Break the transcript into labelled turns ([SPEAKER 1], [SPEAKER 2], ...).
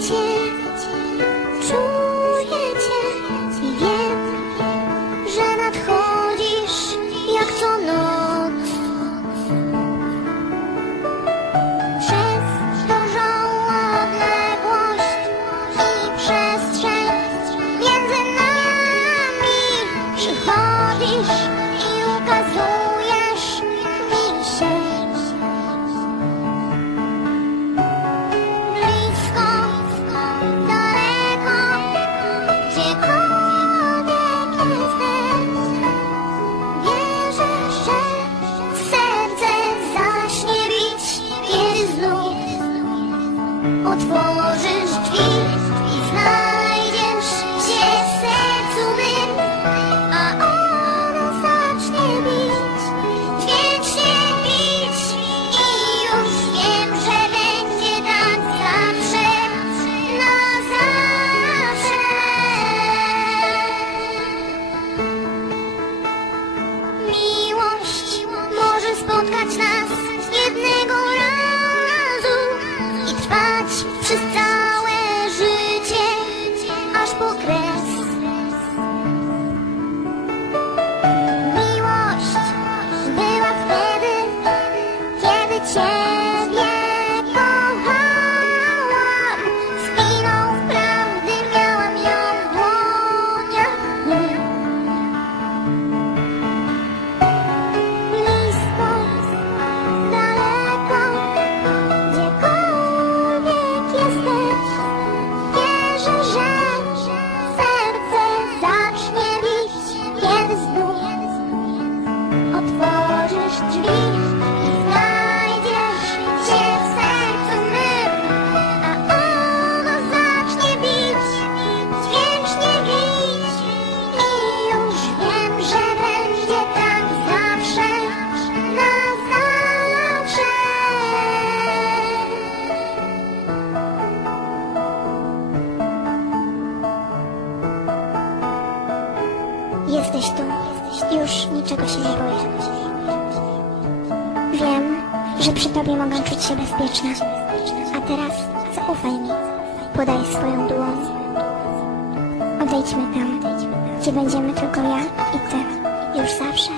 [SPEAKER 1] Cię, czuję Cię i wiem, że nadchodzisz jak co noc. Przez dużą odległość i przestrzeń między nami przychodzisz outros Jesteś tu, już niczego się nie boję. Wiem, że przy Tobie mogę czuć się bezpieczna. A teraz zaufaj mi, podaj swoją dłoń. Odejdźmy tam, gdzie będziemy tylko ja i Ty, już zawsze.